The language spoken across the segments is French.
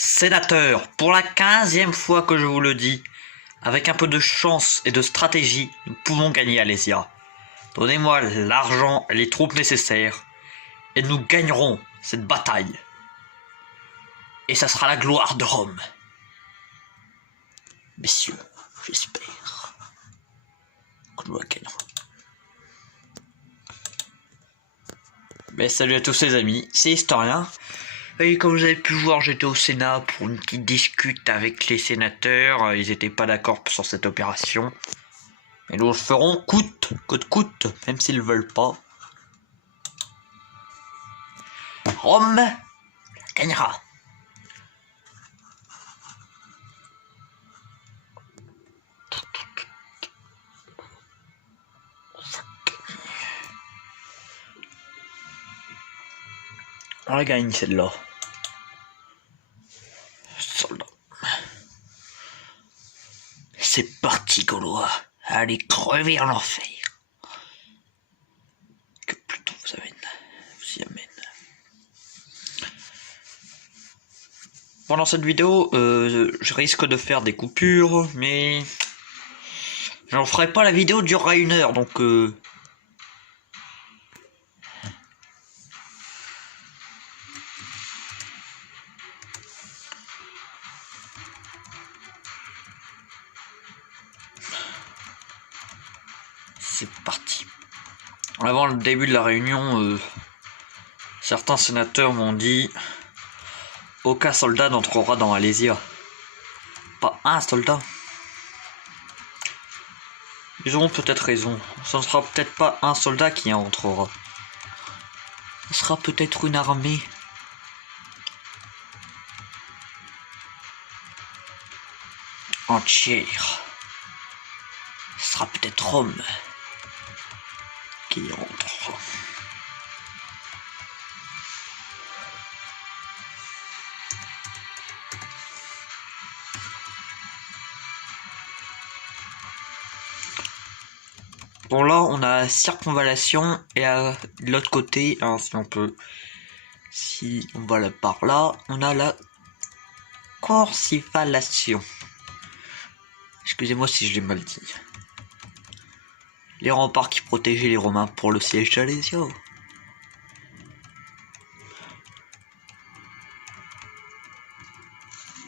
Sénateur, pour la 15e fois que je vous le dis, avec un peu de chance et de stratégie, nous pouvons gagner Alésia. Donnez-moi l'argent et les troupes nécessaires, et nous gagnerons cette bataille. Et ça sera la gloire de Rome. Messieurs, j'espère que nous la gagnerons. Mais salut à tous les amis, c'est Historien. Et comme vous avez pu voir, j'étais au Sénat pour une petite discute avec les sénateurs. Ils n'étaient pas d'accord sur cette opération. Mais nous le ferons coûte que coûte, même s'ils ne veulent pas. Rome gagnera. On la gagne celle-là. Soldat. C'est parti, Gaulois. Allez crever en enfer. Que Pluton vous y amène. Pendant cette vidéo, je risque de faire des coupures, mais j'en ferai pas. La vidéo durera 1 heure, donc c'est parti. Avant le début de la réunion, certains sénateurs m'ont dit aucun soldat n'entrera dans Alésia. Pas un soldat. Ils auront peut-être raison. Ce ne sera peut-être pas un soldat qui entrera. Ce sera peut-être une armée. Entière. Ce sera peut-être Rome qui entrera. Bon, là on a circonvallation et à l'autre côté, hein, si on va là par là, on a la corsivallation. Excusez-moi si je l'ai mal dit. Les remparts qui protégeaient les Romains pour le siège d'Alésia.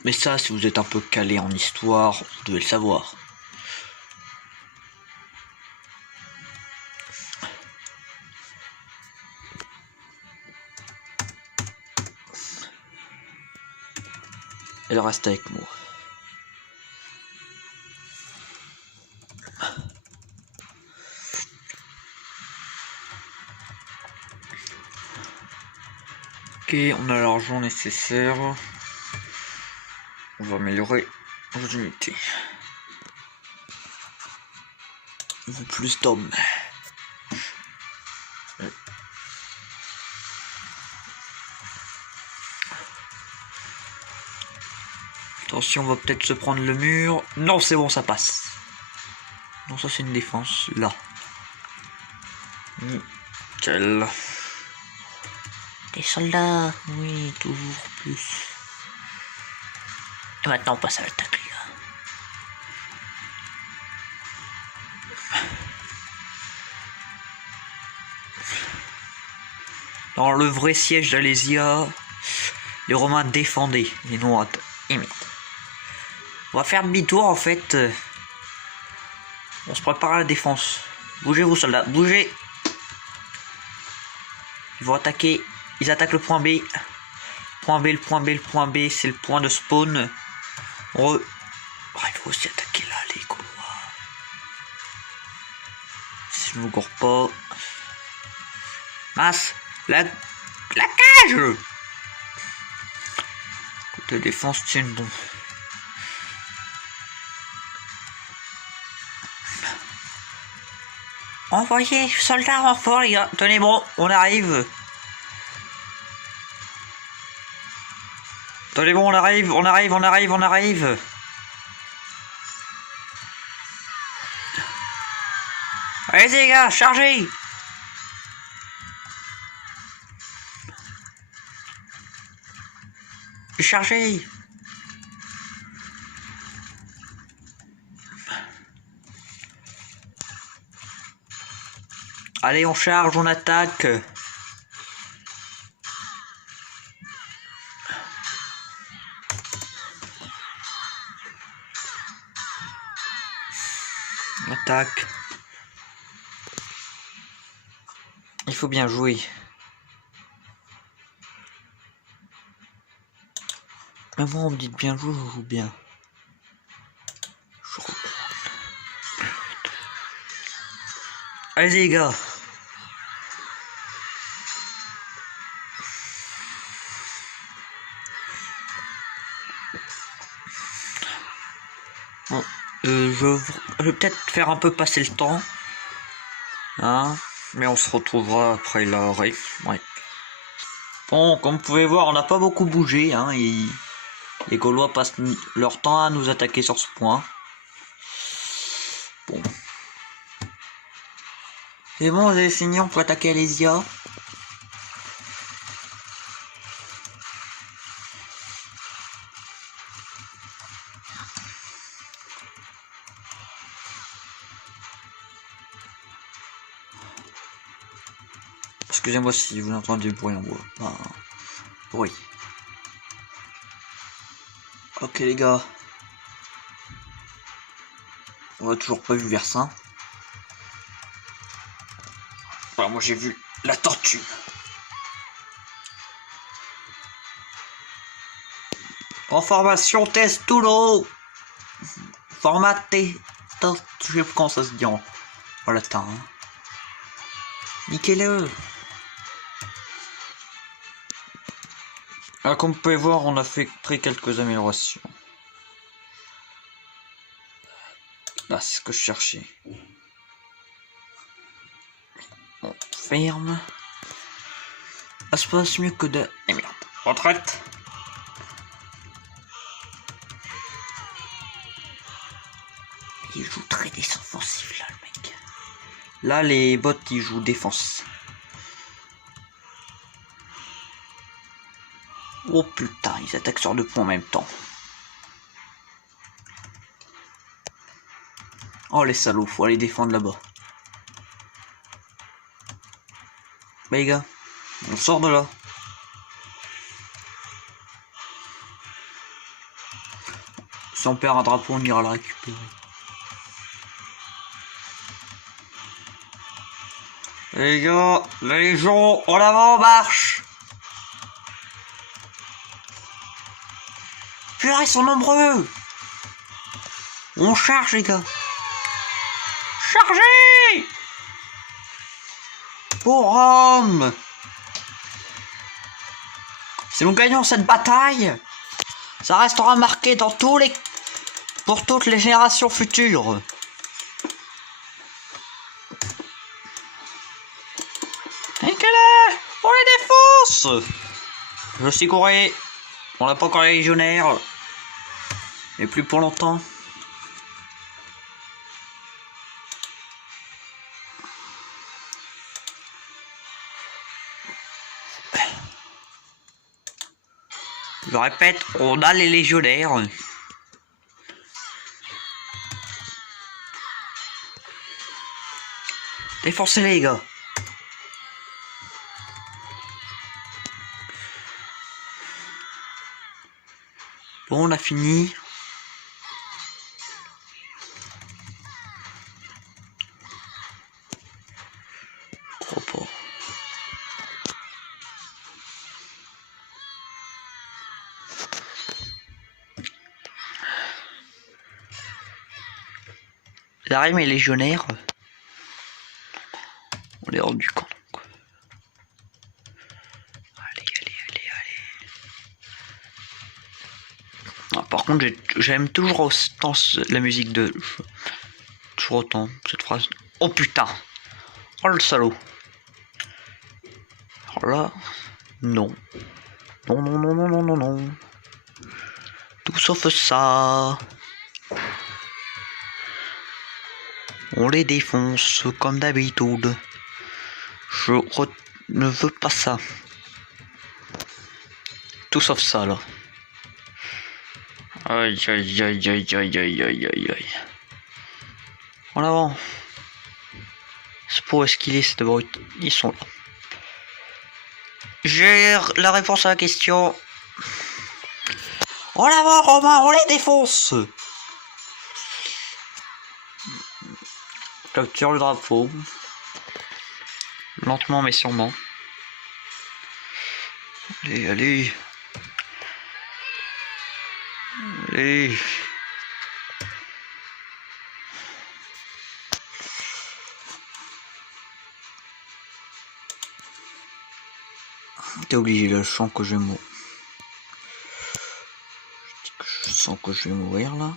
Mais ça, si vous êtes un peu calé en histoire, vous devez le savoir. Elle reste avec moi. Ok, on a l'argent nécessaire. On va améliorer nos unités. Il faut plus d'hommes. Attention, on va peut-être se prendre le mur. Non, c'est bon, ça passe. Non, ça c'est une défense. Là. Nickel. Des soldats. Oui, toujours plus. Et maintenant, on passe à l'attaque, les gars. Dans le vrai siège d'Alésia, les Romains défendaient. Les non imitaient. On va faire demi-tour en fait. On se prépare à la défense. Bougez-vous, soldats, bougez. Ils vont attaquer. Ils attaquent le point B. Point B, le point B, le point B, c'est le point de spawn. Il faut aussi attaquer là, les Gaulois. Si je ne me gourre pas. Mince, la cage. Côté défense, tiens bon. Envoyez, soldats renfort, les gars. Tenez bon, on arrive. Tenez bon, on arrive. Allez les gars, chargez. Chargez. Allez, on charge, on attaque. Attaque. Il faut bien jouer. Mais moi, on me dit de bien jouer, je joue bien. Allez les gars. Bon, je vais peut-être faire un peu passer le temps. Hein, mais on se retrouvera après l'arrêt. Ouais. Bon, comme vous pouvez voir, on n'a pas beaucoup bougé. Hein, les Gaulois passent leur temps à nous attaquer sur ce point. Bon. C'est bon, vous avez fini, on peut attaquer Alésia. Excusez-moi si vous entendez du bruit en bois. Ah, bruit. Ok les gars. On a toujours pas vu Versin. Enfin, moi j'ai vu la tortue. En formation test tout l'eau. Formaté. Je sais plus comment ça se dit en latin. Hein. Niquez-le. Alors, comme vous pouvez voir, on a fait quelques améliorations. Là, c'est ce que je cherchais. On ferme. Ça se passe mieux que de... Eh merde. Retraite. Il joue très défensif là, le mec. Là, les bots, ils jouent défense. Oh putain, ils attaquent sur deux points en même temps. Oh les salauds, faut aller défendre là-bas. Bah les gars, on sort de là. Si on perd un drapeau, on ira le récupérer. Les gars, la Légion, en avant, marche. Purée, ils sont nombreux. On charge les gars. Chargez pour Rome. Si nous gagnons cette bataille, ça restera marqué dans pour toutes les générations futures. Et quelle est? On les défonce. Je suis couré. On n'a pas encore les légionnaires. Et plus pour longtemps. Je répète, on a les légionnaires. Défoncez-les, les gars. Bon, on a fini. Je crois pas. L'arrêt mes légionnaires. On les rend du camp. Allez. Ah, par contre, j'aime toujours autant la musique de... Toujours autant, cette phrase. Oh putain. Oh le salaud. Alors là... Non. Non. Tout sauf ça. On les défonce comme d'habitude. Je ne veux pas ça. Tout sauf ça là. Aïe. En avant. C'est drapeau, est-ce qu'il est cette brute? Ils sont là. J'ai la réponse à la question. En avant, Romain, on les défonce! Capture le drapeau. Lentement mais sûrement. Allez, allez. Allez. T'es obligé, là, je sens que je vais mourir. Je sens que je vais mourir, là.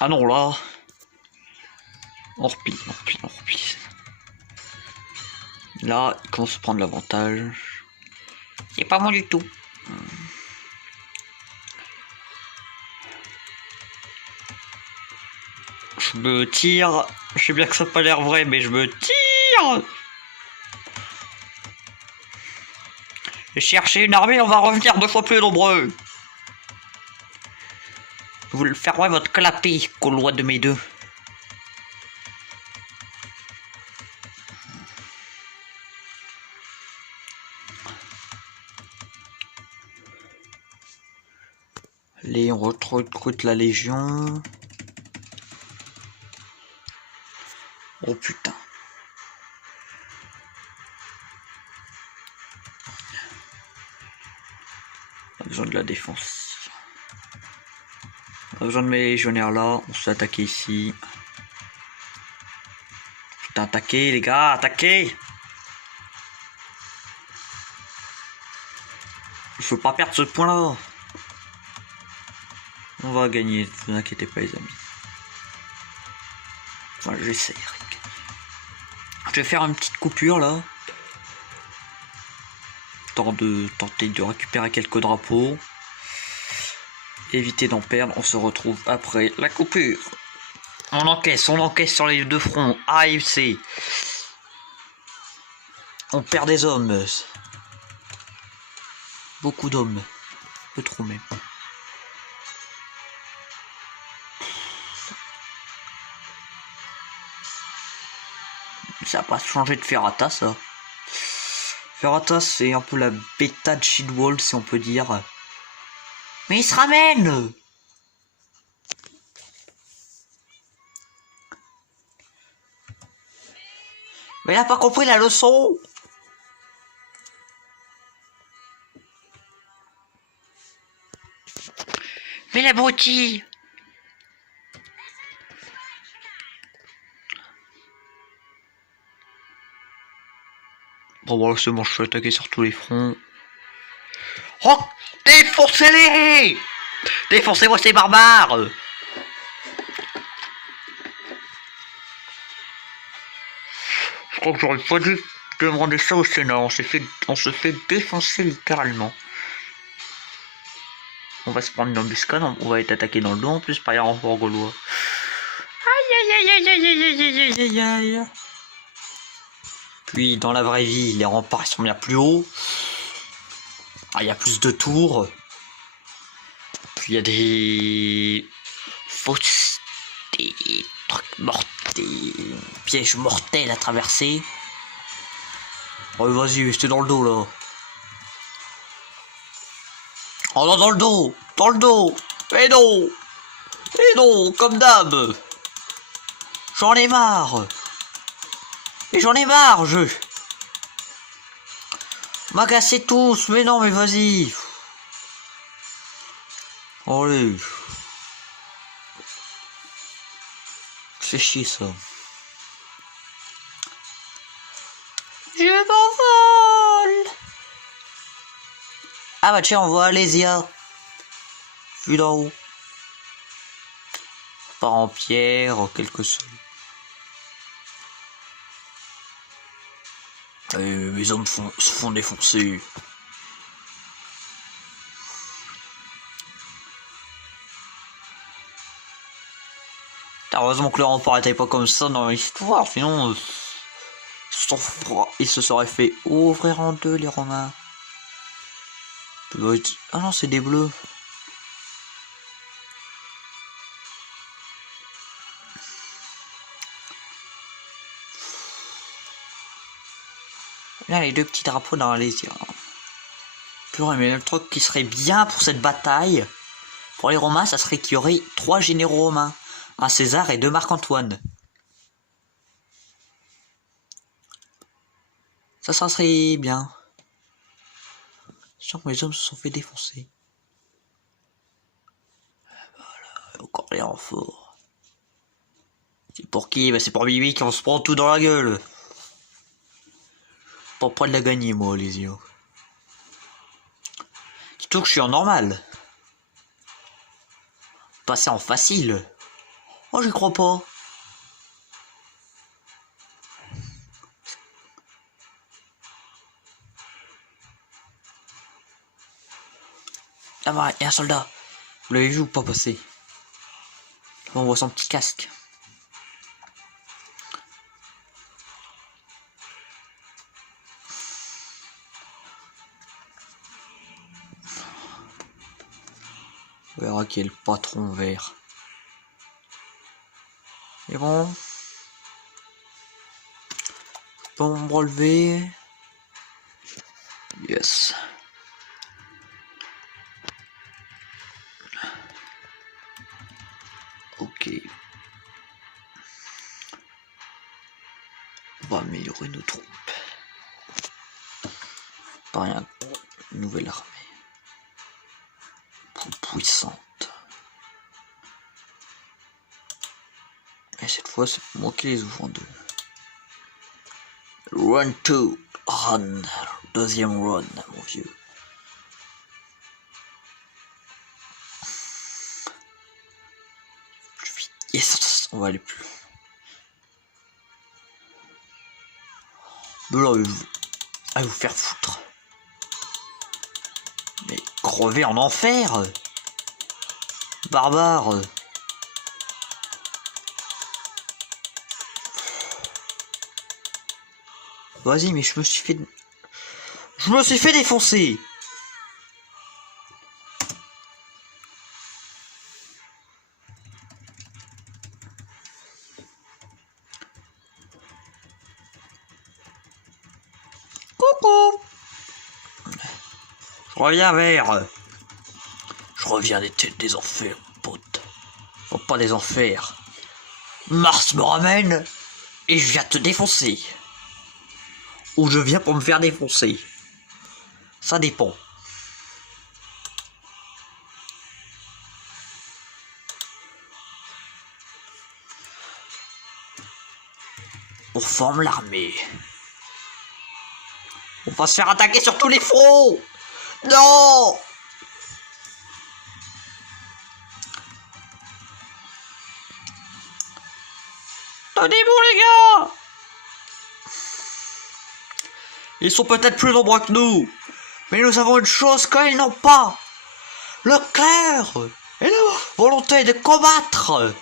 Ah non, là. On replie, on replie, on replie. Là, il commence à prendre l'avantage. C'est pas moi du tout. Je me tire. Je sais bien que ça n'a pas l'air vrai, mais je me tire. Et chercher une armée, on va revenir 2 fois plus nombreux. Vous le ferez votre clapet, Gaulois de mes deux. Allez, on recrute la Légion. Oh putain. On a besoin de la défense. On a besoin de mes légionnaires là. On se fait attaquer ici. Putain, attaquez les gars, attaquez! Il faut pas perdre ce point là. On va gagner, ne vous inquiétez pas les amis. Enfin, j'essaierai de gagner. Je vais faire une petite coupure là. Temps de tenter de récupérer quelques drapeaux. Éviter d'en perdre, on se retrouve après la coupure. On encaisse sur les deux fronts. A et C. On perd des hommes. Beaucoup d'hommes. Un peu trop même. Ça n'a pas changé de Ferrata, ça. Ferrata, c'est un peu la bêta de Shieldwall, si on peut dire. Mais il se ramène! Mais il a pas compris la leçon! Mais l'abruti! Bon voilà, c'est bon, je suis attaqué sur tous les fronts. Oh! Défoncez-les! Défoncez-moi ces barbares! Je crois que j'aurais pas dû demander ça au Sénat, on se fait défoncer littéralement. On va se prendre une embuscade, on va être attaqué dans le dos en plus par les renforts gaulois. Aïe aïe aïe aïe aïe aïe aïe aïe aïe aïe. Puis dans la vraie vie, les remparts sont bien plus hauts. Ah, il y a plus de tours. Puis il y a des fosses, des trucs mortels, pièges mortels à traverser. Oh vas-y, j'étais dans le dos là. Oh non, dans le dos. Et non. Et non, comme d'hab. J'en ai marre. Et j'en ai marre, je m'agacez tous, mais non, mais vas-y. Allez. C'est chier ça. Je m'envole. Ah bah tiens, on voit Alésia. Vu d'en haut. Pas en pierre, en quelque chose. Mes hommes se font défoncer. Heureusement que le rempart était pas comme ça dans l'histoire, sinon ils se seraient fait ouvrir en deux les Romains. Ah non, c'est des bleus. Là, les deux petits drapeaux dans les yeux. Purée, mais le truc qui serait bien pour cette bataille, pour les Romains, ça serait qu'il y aurait 3 généraux romains. Un César et 2 Marc-Antoine. Ça serait bien. Sûr que mes hommes se sont fait défoncer. Voilà, encore les renforts. C'est pour qui? Bah c'est pour Bibi qui on se prend tout dans la gueule. Pour pas de la gagner moi les yeux. Surtout que je suis en normal. Passer en facile. Oh j'y crois pas. Ah bah il y a un soldat. Vous l'avez vu ou pas passer? On voit son petit casque. On verra qui est le patron vert. Et bon. Je peux me relever. Yes. Ok. On va améliorer nos troupes. Pas rien. Nouvelle armée. Puissante. Et cette fois, c'est moi qui les ouvre en deux. Run to run. Deuxième run, mon vieux. Plus vite. Yes, on va aller plus loin. Mais là, allez vous faire foutre. Mais crever en enfer. Barbare. Vas-y, mais je me suis fait défoncer. Coucou. Je reviens vers. Je reviens des enfers, pote. Oh, pas des enfers. Mars me ramène et je viens te défoncer. Ou je viens pour me faire défoncer. Ça dépend. On forme l'armée. On va se faire attaquer sur tous les fronts. Non. Tenez-vous les gars. Ils sont peut-être plus nombreux que nous, mais nous avons une chose qu'ils n'ont pas. Le cœur et la volonté de combattre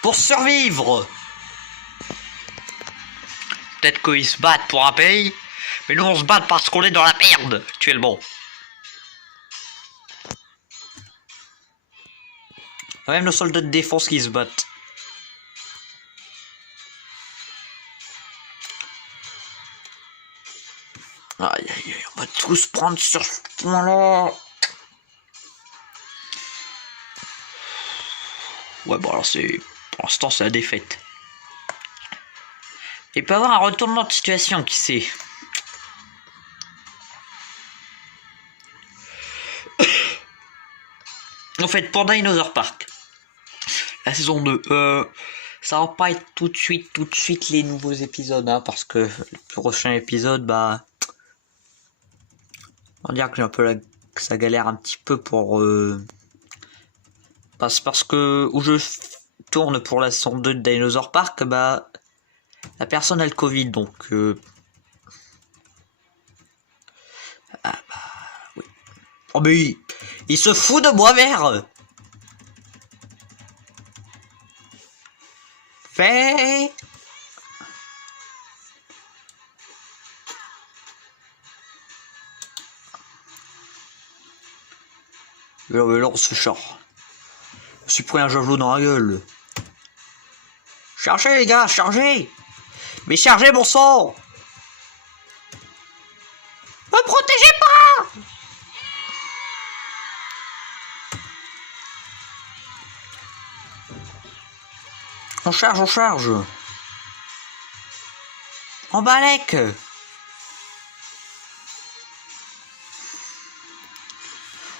pour survivre. Peut-être qu'ils se battent pour un pays, mais nous on se bat parce qu'on est dans la merde actuellement. Même nos soldats de défense qui se battent. Aïe aïe aïe, on va tous prendre sur ce point-là. Ouais bon alors c'est... Pour l'instant c'est la défaite. Il peut y avoir un retournement de situation, qui sait. En fait, pour Dinosaur Park, la saison 2, ça va pas être tout de suite les nouveaux épisodes, hein, parce que le prochain épisode, bah... On va dire que j'ai un peu que ça galère un petit peu pour... Parce que où je tourne pour la saison 2 de Dinosaur Park, bah... La personne a le Covid, donc... Ah bah... Oui. Oh mais... Il se fout de moi, vert. Fait... Mais là, on se char. Je me suis pris un javelot dans la gueule. Chargez les gars, chargez. Mais chargez mon sang. Me protégez pas! On charge, on charge. En balèque.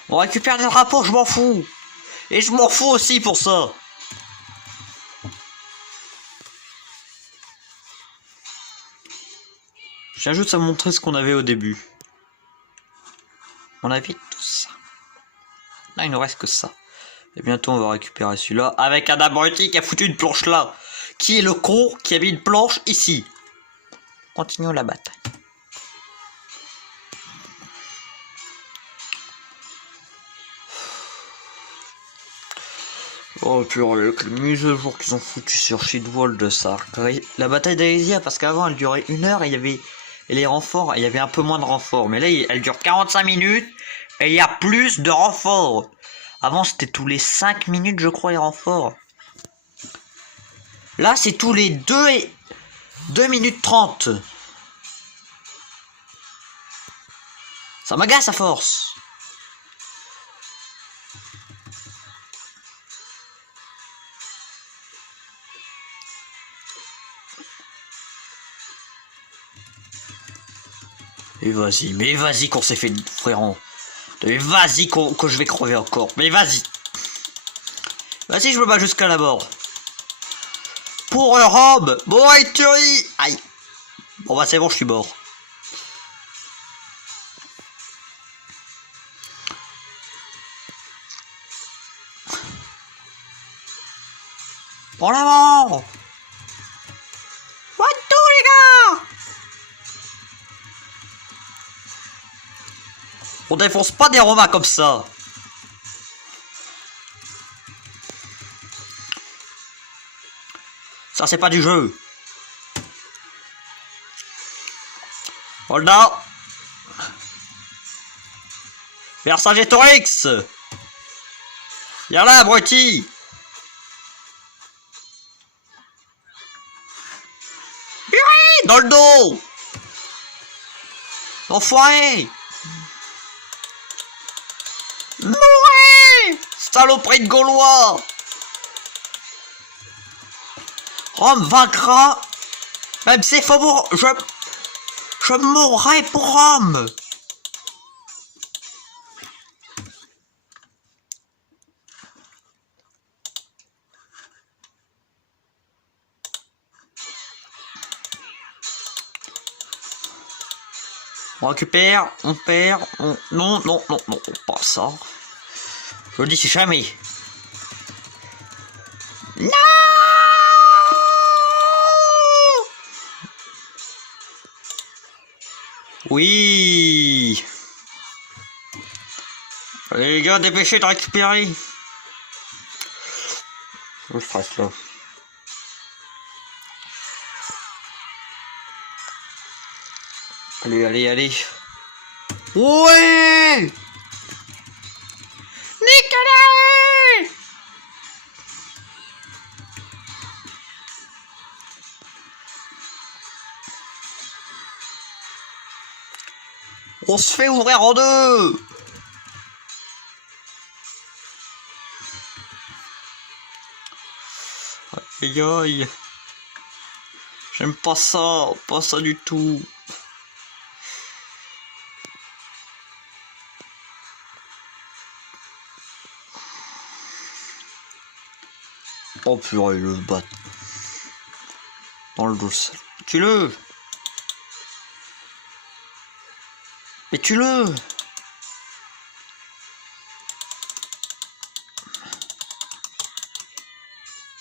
On récupère des drapeaux, je m'en fous. Et je m'en fous aussi pour ça. J'ajoute à montrer ce qu'on avait au début. On avait tout ça. Là, il ne reste que ça. Et bientôt, on va récupérer celui-là. Avec un abruti qui a foutu une planche là. Qui est le con qui a mis une planche ici? Continuons la bataille. Oh purée, avec les mises à jour qu'ils ont foutu sur Shitwall de ça. La bataille d'Alésia, parce qu'avant elle durait 1 heure et il y avait les renforts, il y avait un peu moins de renforts. Mais là elle dure 45 minutes et il y a plus de renforts. Avant c'était tous les 5 minutes je crois les renforts. Là c'est tous les 2 minutes 30. Ça m'agace à force. Et vas-y, mais vas-y qu'on s'est fait frérot. Mais vas-y que je vais crever encore. Mais vas-y. Vas-y, je me bats jusqu'à la mort. Pour Rome. Bon, et tuerie. Aïe. Bon bah c'est bon, je suis mort. Pour la mort. What do, les gars? On défonce pas des Romains comme ça. Ça c'est pas du jeu. Holda. Vercingétorix. Viens là, abruti. Purée, dans le dos. Enfoiré. Mourez, saloperie de Gaulois. Rome vaincra. Même s'il faut mourir, je mourrai pour Rome. On récupère, on perd, on... Non, non, non, non, pas ça. Je le dis jamais. Non! Oui! Allez les gars, dépêchez de récupérer. Je ferai cela. Allez, allez, allez. Ouais! Nicolas! On se fait ouvrir en deux! Aïe aïe! J'aime pas ça du tout. Oh purée, le bat. Dans le dos. Tue-le! Mais tue-le!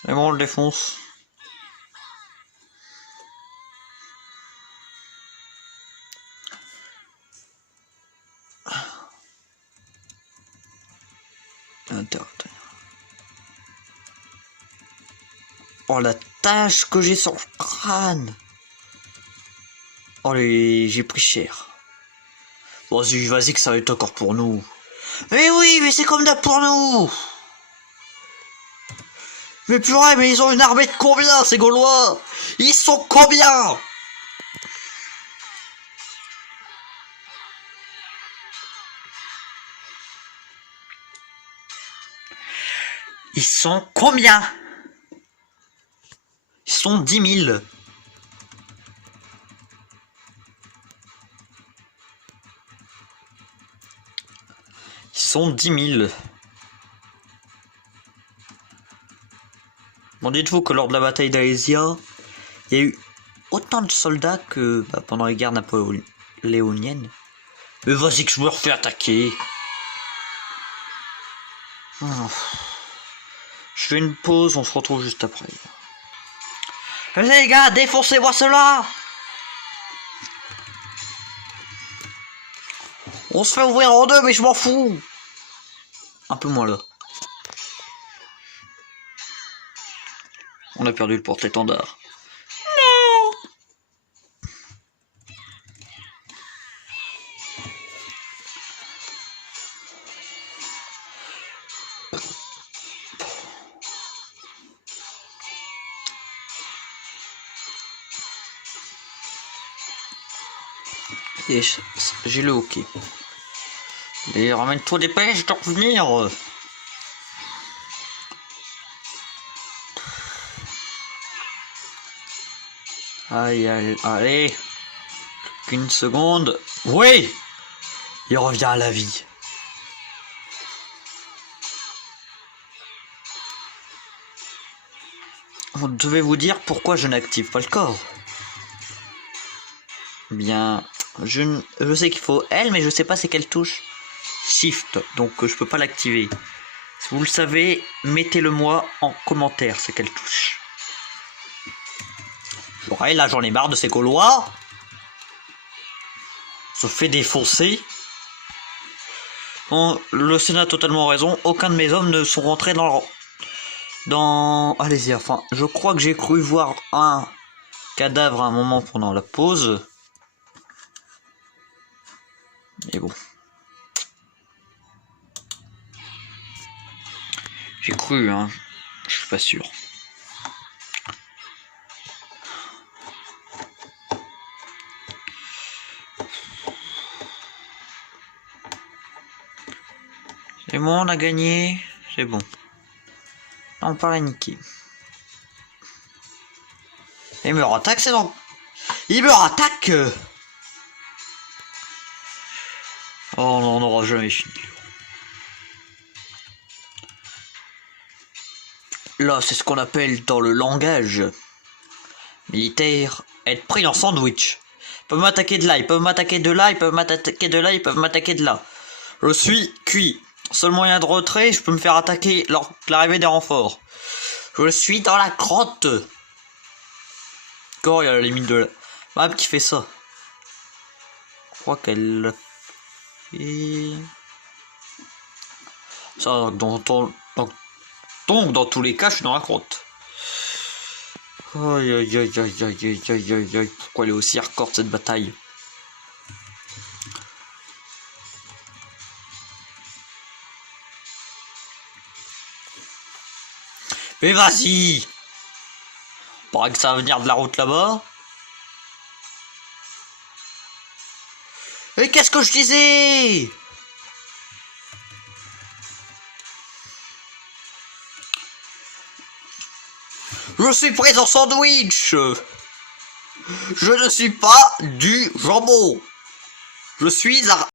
Et bon, on le défonce. Oh la tache que j'ai sur le crâne. Oh j'ai pris cher. Vas-y, vas-y que ça va être encore pour nous. Mais oui, mais c'est comme d'hab pour nous. Mais purée, mais ils ont une armée de combien ces Gaulois? Ils sont combien? Ils sont combien? Ils sont 10 000. Ils sont 10 000. Bon, dites-vous que lors de la bataille d'Alésia, il y a eu autant de soldats que pendant les guerres napoléoniennes. Mais vas-y que je me refais attaquer. Je fais une pause, on se retrouve juste après. Les gars, défoncez-moi cela! On se fait ouvrir en deux, mais je m'en fous! Un peu moins là. On a perdu le porte-étendard. Non! Et j'ai le hockey. Et ramène-toi des pêches, je dois revenir. Allez. Qu'une seconde. Oui! Il revient à la vie. Vous devez vous dire pourquoi je n'active pas le corps. Bien, je sais qu'il faut L, mais je sais pas c'est quelle touche. Shift, donc je peux pas l'activer. Si vous le savez, mettez-le moi en commentaire, c'est quelle touche. Ouais, là j'en ai marre de ces Gaulois. Se fait défoncer. Bon, le Sénat a totalement raison, aucun de mes hommes ne sont rentrés Allez-y, enfin, je crois que j'ai cru voir un cadavre à un moment pendant la pause. Mais bon. J'ai cru, hein. Je suis pas sûr. C'est bon, on a gagné. C'est bon. On part la niquer. Il me rattaque, c'est bon. Il me rattaque. Oh non, on n'aura jamais fini. Là, c'est ce qu'on appelle dans le langage militaire être pris en sandwich. Ils peuvent m'attaquer de là, ils peuvent m'attaquer de là, ils peuvent m'attaquer de là, ils peuvent m'attaquer de là. Je suis cuit. Seul moyen de retrait, je peux me faire attaquer lors de l'arrivée des renforts. Je suis dans la crotte. Encore, il y a la limite de la map qui fait ça. Je crois qu'elle l'a fait. Ça, donc, dans tous les cas, je suis dans la crotte. Aïe aïe aïe aïe aïe aïe aïe aïe aïe. Pourquoi elle est aussi hardcore cette bataille? Mais vas-y! Paraît que ça va venir de la route là-bas. Et qu'est-ce que je disais? Je suis pris en sandwich. Je ne suis pas du jambon. Je suis un